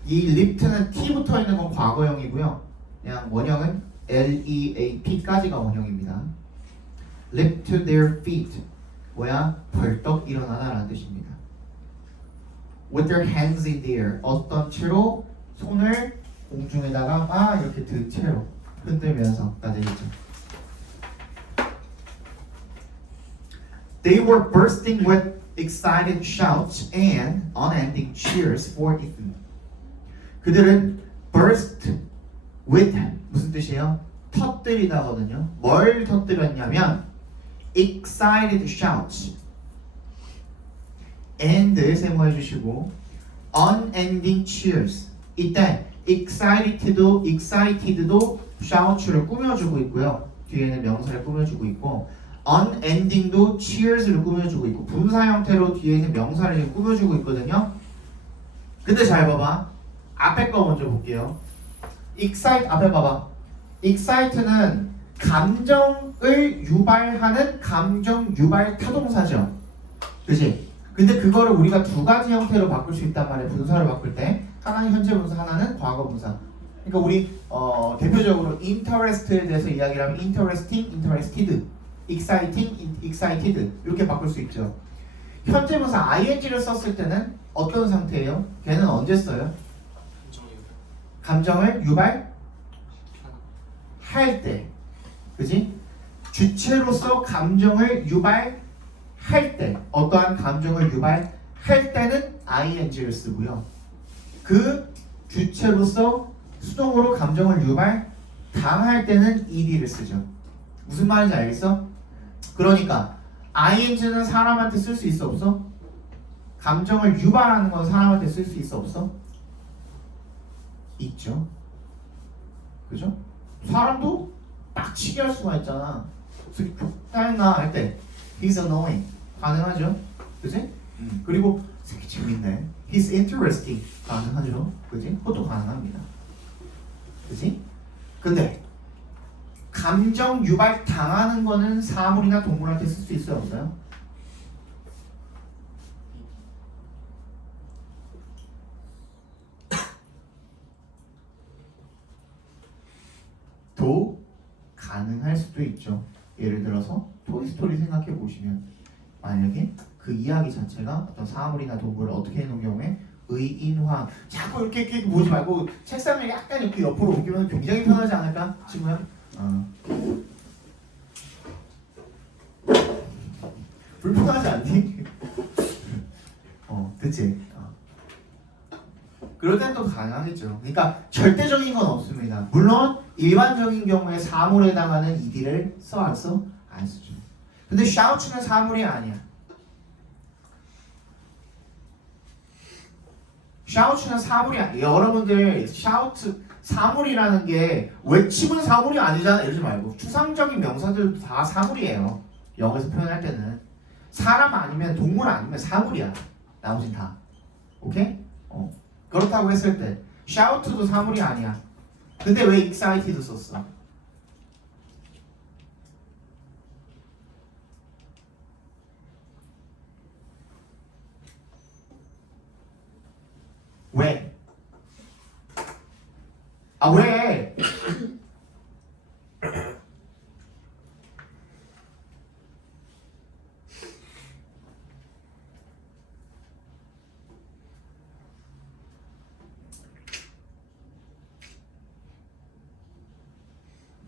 이 lift는 T 붙어 있는 건 과거형이고요. 그냥 원형은 LEAP까지가 원형입니다. leap to their feet 뭐야? 벌떡 일어나다라는 뜻입니다. With their hands in the air 어떤 채로 손을 공중에다가 이렇게 든 채로 흔들면서가 되겠죠. They were bursting with excited shouts and unending cheers for Ethan. 그들은 burst with 무슨 뜻이에요? 터뜨리다거든요. 뭘 터뜨렸냐면 excited shouts and 세모해주시고 unending cheers. 이때 excited도 shouts를 꾸며주고 있고요. 뒤에는 명사를 꾸며주고 있고 unending도 cheers를 꾸며주고 있고 분사 형태로 뒤에는 명사를 꾸며주고 있거든요. 근데 잘 봐봐. 앞에 거 먼저 볼게요. excite 앞에 봐봐. excite는 감정을 유발하는 감정 유발 타동사죠. 그지? 근데 그거를 우리가 두 가지 형태로 바꿀 수 있단 말이에요. 분사를 바꿀 때 하나는 현재 분사, 하나는 과거 분사. 그러니까 우리 대표적으로 interest에 대해서 이야기를 하면 interesting, interested, exciting, excited 이렇게 바꿀 수 있죠. 현재 분사 ing를 썼을 때는 어떤 상태예요? 걔는 언제 써요? 감정을 유발할 때, 그지? 주체로서 감정을 유발할 때, 어떠한 감정을 유발할 때는 ing를 쓰고요. 그 주체로서 수동으로 감정을 유발당할 때는 ed를 쓰죠. 무슨 말인지 알겠어? 그러니까 ing는 사람한테 쓸 수 있어 없어? 감정을 유발하는 건 사람한테 쓸 수 있어 없어? 있죠. 그죠? 사람도 빡치게 할 수가 있잖아. 짜증나 할 때 He's annoying 가능하죠. 그지? 그리고 되게 재밌네. He's interesting 가능하죠. 그지? 그것도 가능합니다. 그지? 근데 감정 유발 당하는 거는 사물이나 동물한테 쓸 수 있어요 없어요? 도 가능할 수도 있죠. 예를 들어서 토이스토리 생각해 보시면 만약에 그 이야기 자체가 어떤 사물이나 동물을 어떻게 해놓은 경우에 의인화 자꾸 이렇게 보지 말고 책상을 약간 이렇게 옆으로 옮기면 굉장히 편하지 않을까 친구야? 불편하지 않니? 그치? 그럴 땐 또 가능하겠죠. 그러니까 절대적인 건 없습니다. 물론 일반적인 경우에 사물에 해당하는 ed를 써 안 써? 안 쓰죠. 근데 shout는 사물이 아니야. shout는 사물이 아니야. 여러분들 shout 사물이라는 게 외침은 사물이 아니잖아. 이러지 말고 추상적인 명사들도 다 사물이에요. 영어에서 표현할 때는 사람 아니면 동물 아니면 사물이야. 나머진 다. 오케이? 그렇다고 했을 때 shout도 사물이 아니야. 근데 왜 excited 썼어? 왜? 왜?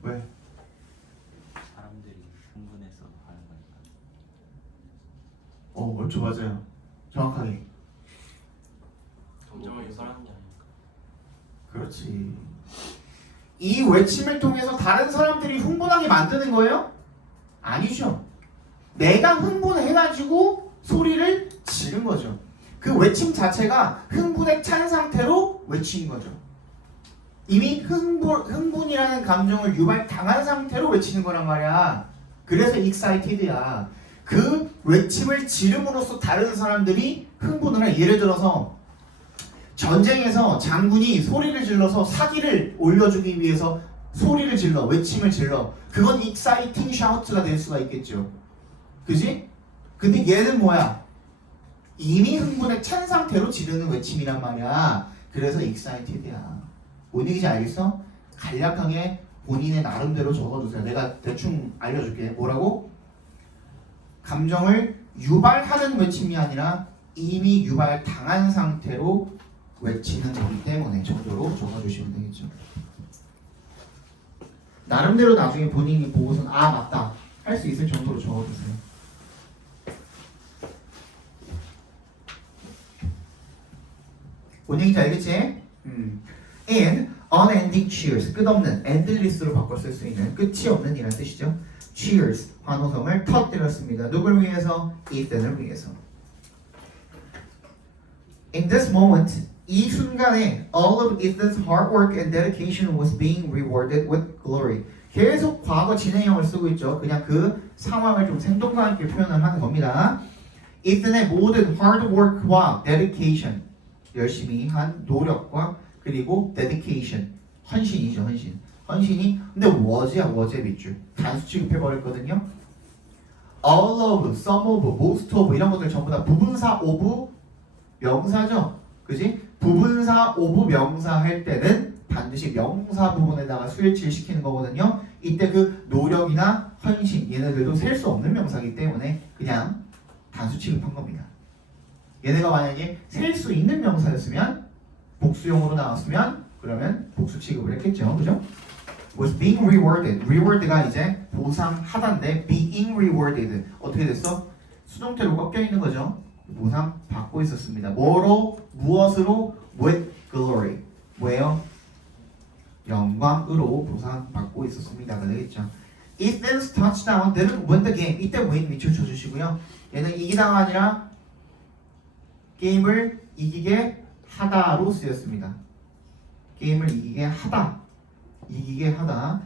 왜? 사람들이 흥분해서 하는 거니까. 그렇죠. 맞아요. 정확하게. 감정을 유발하는 게 아닐까. 그렇지. 이 외침을 통해서 다른 사람들이 흥분하게 만드는 거예요? 아니죠. 내가 흥분해가지고 소리를 지른 거죠. 그 외침 자체가 흥분에 찬 상태로 외친 거죠. 이미 흥분이라는 감정을 유발당한 상태로 외치는 거란 말이야. 그래서 excited야. 그 외침을 지름으로써 다른 사람들이 흥분을 해. 예를 들어서 전쟁에서 장군이 소리를 질러서 사기를 올려주기 위해서 소리를 질러, 외침을 질러. 그건 exciting shout가 될 수가 있겠죠. 그지? 근데 얘는 뭐야? 이미 흥분에 찬 상태로 지르는 외침이란 말이야. 그래서 excited야. 뭔 얘기인지 알겠어? 간략하게 본인의 나름대로 적어두세요. 내가 대충 알려줄게. 뭐라고? 감정을 유발하는 외침이 아니라 이미 유발당한 상태로 외치는 거기 때문에 정도로 적어주시면 되겠죠. 나름대로 나중에 본인이 보고선 맞다 할 수 있을 정도로 적어두세요. 뭔 얘기인지 알겠지? And unending cheers, 끝없는 endless로 바꿔 쓸 수 있는 끝이 없는 이라는 뜻이죠. cheers, 환호성을 터뜨렸습니다. 누굴 위해서? Ethan을 위해서. In this moment, 이 순간에 all of Ethan's hard work and dedication was being rewarded with glory. 계속 과거 진행형을 쓰고 있죠. 그냥 그 상황을 좀 생동감 있게 표현을 하는 겁니다. Ethan의 모든 hard work와 dedication, 열심히 한 노력과 그리고 dedication, 헌신이죠, 헌신. 헌신이 근데 was의 밑줄 단수 취급해버렸거든요. all of, some of, most of 이런 것들 전부 다 부분사 of 명사죠. 그지? 부분사 of 명사 할 때는 반드시 명사 부분에다가 수일치를 시키는 거거든요. 이때 그 노력이나 헌신 얘네들도 셀 수 없는 명사이기 때문에 그냥 단수 취급한 겁니다. 얘네가 만약에 셀 수 있는 명사였으면 복수용으로 나왔으면 그러면 복수 취급을 했겠죠. 그죠? was being rewarded. reward가 이제 보상하다인데 being rewarded 어떻게 됐어? 수동태로 꺾여 있는 거죠. 보상 받고 있었습니다. 뭐로? 무엇으로? with glory. 뭐예요? 영광으로 보상 받고 있었습니다가 되겠죠. Ethan's touchdown didn't win the game. 이때 win 밑줄 쳐주시고요. 얘는 이기다가 아니라 게임을 이기게 하다로 쓰였습니다. 게임을 이기게 하다. 이기게 하다.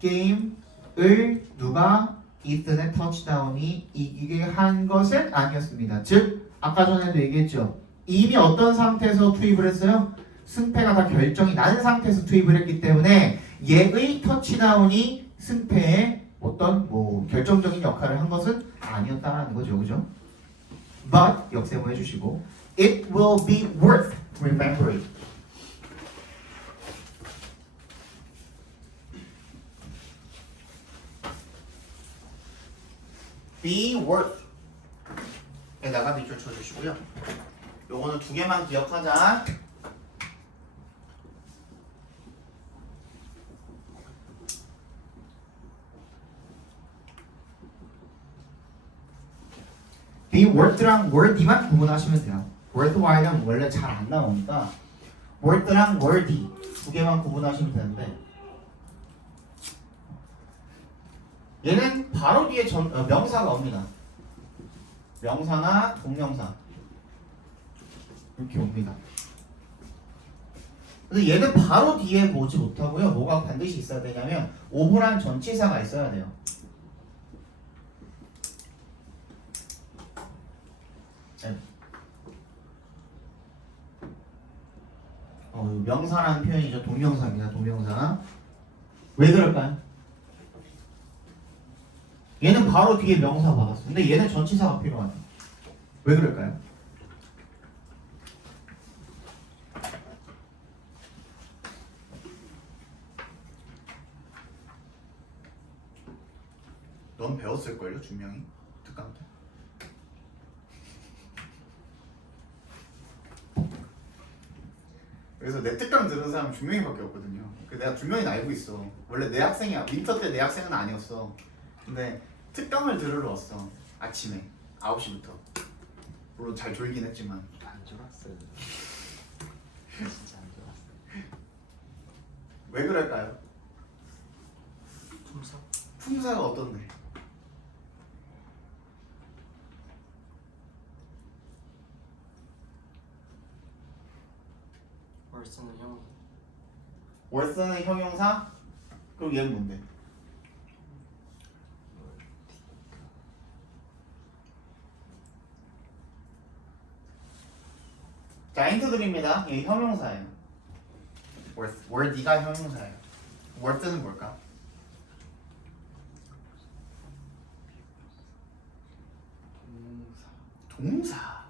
게임을 누가 이튼의 터치다운이 이기게 한 것은 아니었습니다. 즉 아까 전에도 얘기했죠. 이미 어떤 상태에서 투입을 했어요? 승패가 다 결정이 난 상태에서 투입을 했기 때문에 얘의 터치다운이 승패에 어떤 결정적인 역할을 한 것은 아니었다라는 거죠. 그죠? But 역세모 해주시고 it will be worth remembering. be worth 에다가 밑줄 쳐주시고요. 요거는 두 개만 기억하자. be worth랑 worthy만 구분하시면 돼요. worthwhile은 원래 잘 안 나오니까 worth랑 worthy 두 개만 구분하시면 되는데 얘는 바로 뒤에 명사가 옵니다. 명사나 동명사 이렇게 옵니다. 근데 얘는 바로 뒤에 보지 못하고요. 뭐가 반드시 있어야 되냐면 오브란 전치사가 있어야 돼요. 네. 명사라는 표현이죠. 동명사입니다. 동명사. 왜 그럴까요? 얘는 바로 뒤에 명사 받았어. 근데 얘는 전치사가 필요하네. 왜 그럴까요? 넌 배웠을걸요? 준명이? 특강 때? 그래서 내 특강 들은 사람은 준명이밖에 없거든요. 내가 준명이는 알고 있어. 원래 내 학생이야. 윈터 때 내 학생은 아니었어. 근데 특강을 들으러 왔어. 아침에 9시부터. 물론 잘 졸긴 했지만 안 졸았어요. 진짜 안 졸았어요. 왜 그럴까요? 품사? 품사가 어떤데? 월세는 형. 월스는 형용사? 그럼 얘는 뭔데? 자, 힌트 드립니다. 얘 형용사예요. worthy가 형용사예요. worth는 뭘까? 동사.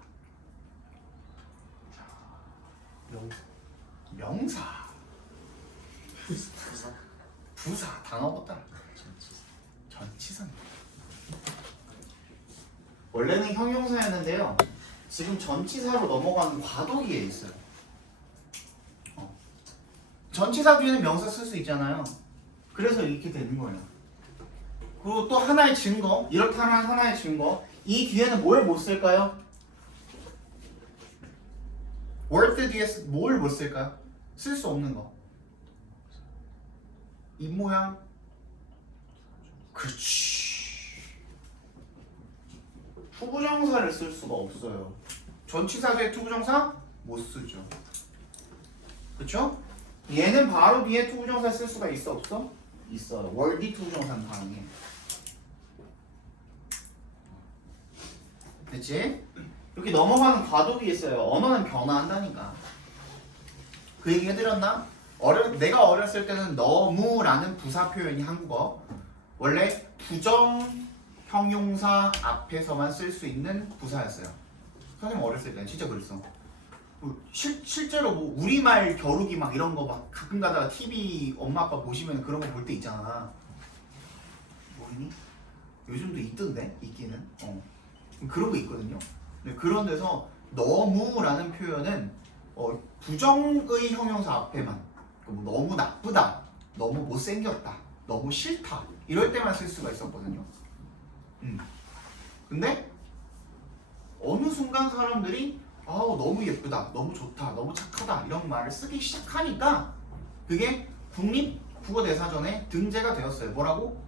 명사. 부사? 부사. 단어보다 전치사입니다. 원래는 형용사였는데요. 지금 전치사로 넘어가는 과도기에 있어요. 전치사 뒤에는 명사 쓸 수 있잖아요. 그래서 이렇게 되는 거예요. 그리고 또 하나의 증거, 이렇다는 하나의 증거. 이 뒤에는 뭘 못 쓸까요? worth 뒤에 뭘 못 쓸까요? 쓸 수 없는 거. 입 모양. 그렇지. 투부정사를 쓸 수가 없어요. 전치사제 투부정사 못 쓰죠. 그쵸? 얘는 바로 뒤에 투부정사 쓸 수가 있어 없어? 있어요. 월디 투부정사는 가능해. 됐지? 이렇게 넘어가는 과도기 있어요. 언어는 변화한다니까. 그 얘기 해드렸나? 내가 어렸을 때는 너무라는 부사 표현이 한국어 원래 부정 형용사 앞에서만 쓸 수 있는 부사였어요. 선생님 어렸을 때는 진짜 그랬어. 실제로 뭐 우리말 겨루기 막 이런 거 막 가끔 가다가 TV 엄마 아빠 보시면 그런 거 볼 때 있잖아. 모르니? 요즘도 있던데 있기는. 그런 거 있거든요. 근데 그런 데서 너무라는 표현은 부정의 형용사 앞에만 뭐 너무 나쁘다, 너무 못생겼다, 너무 싫다 이럴 때만 쓸 수가 있었거든요. 근데 어느 순간 사람들이 너무 예쁘다, 너무 좋다, 너무 착하다 이런 말을 쓰기 시작하니까 그게 국립국어대사전에 등재가 되었어요. 뭐라고?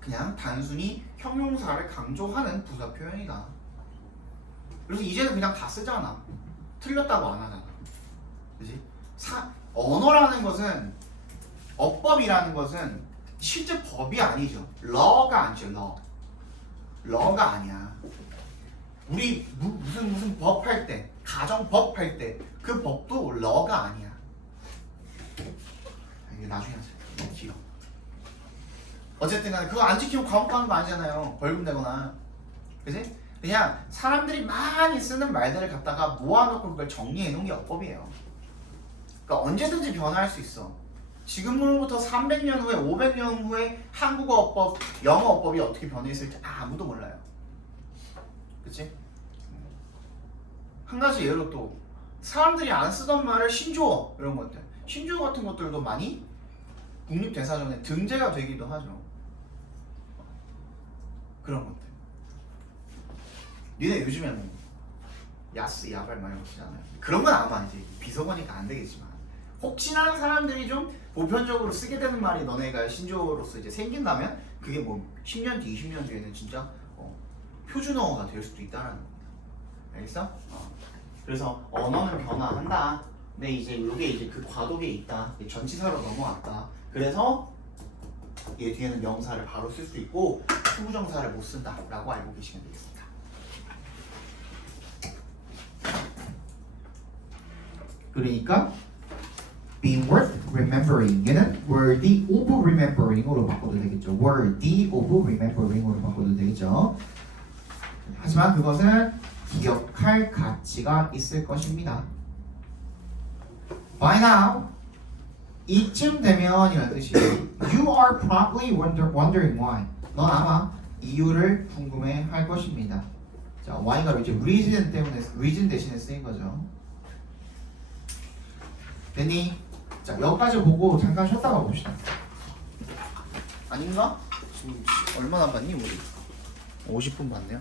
그냥 단순히 형용사를 강조하는 부사 표현이다. 그래서 이제는 그냥 다 쓰잖아. 틀렸다고 안 하잖아. 그지? 언어라는 것은 어법이라는 것은 실제 법이 아니죠. law가 아니죠. law가 아니야. 우리 무슨 법 할 때, 가정법 할 때 그 법도 law가 아니야. 이게 나중에 하자. 너무 길어. 어쨌든 간에 그거 안 지키면 감옥 가는 거 아니잖아요. 벌금 내거나. 그지? 그냥 사람들이 많이 쓰는 말들을 갖다가 모아놓고 그걸 정리해 놓은 게 어법이에요. 그러니까 언제든지 변화할 수 있어. 지금으로부터 300년 후에 500년 후에 한국어 어법, 영어 어법이 어떻게 변해있을지 아무도 몰라요. 그치? 한 가지 예로 또 사람들이 안 쓰던 말을 신조어 이런 것들 신조어 같은 것들도 많이 국립대사전에 등재가 되기도 하죠. 그런 것들 니네 요즘에 뭐 야스, 야발 막 이런 거 쓰잖아요. 그런 건 아마 이제 비속어니까 안 되겠지만 혹시나 사람들이 좀 보편적으로 쓰게 되는 말이 너네가 신조어로서 이제 생긴다면 그게 뭐 10년 뒤, 20년 뒤에는 진짜 표준어가 될 수도 있다는 거. 알겠어? 그래서 언어는 변화한다. 근데 이제 이게 이제 그 과도기에 있다. 전치사로 넘어왔다. 그래서 얘 뒤에는 명사를 바로 쓸 수 있고 투부정사를 못 쓴다라고 알고 계시면 되겠습니다. 그러니까 be worth remembering 얘는 worthy of remembering으로 바꿔도 되겠죠. worthy of remembering으로 바꿔도 되겠죠. 하지만 그것은 기억할 가치가 있을 것입니다. By now 이쯤 되면 이라는 뜻이에요. You are probably wondering why. 넌 아마 이유를 궁금해할 것입니다. 자, why가 이제 reason 때문에 reason 대신에 쓰인 거죠. 됐니? 자, 여기까지 보고 잠깐 쉬었다가 봅시다. 아닌가? 지금 얼마 남았니 우리? 50분 봤네요.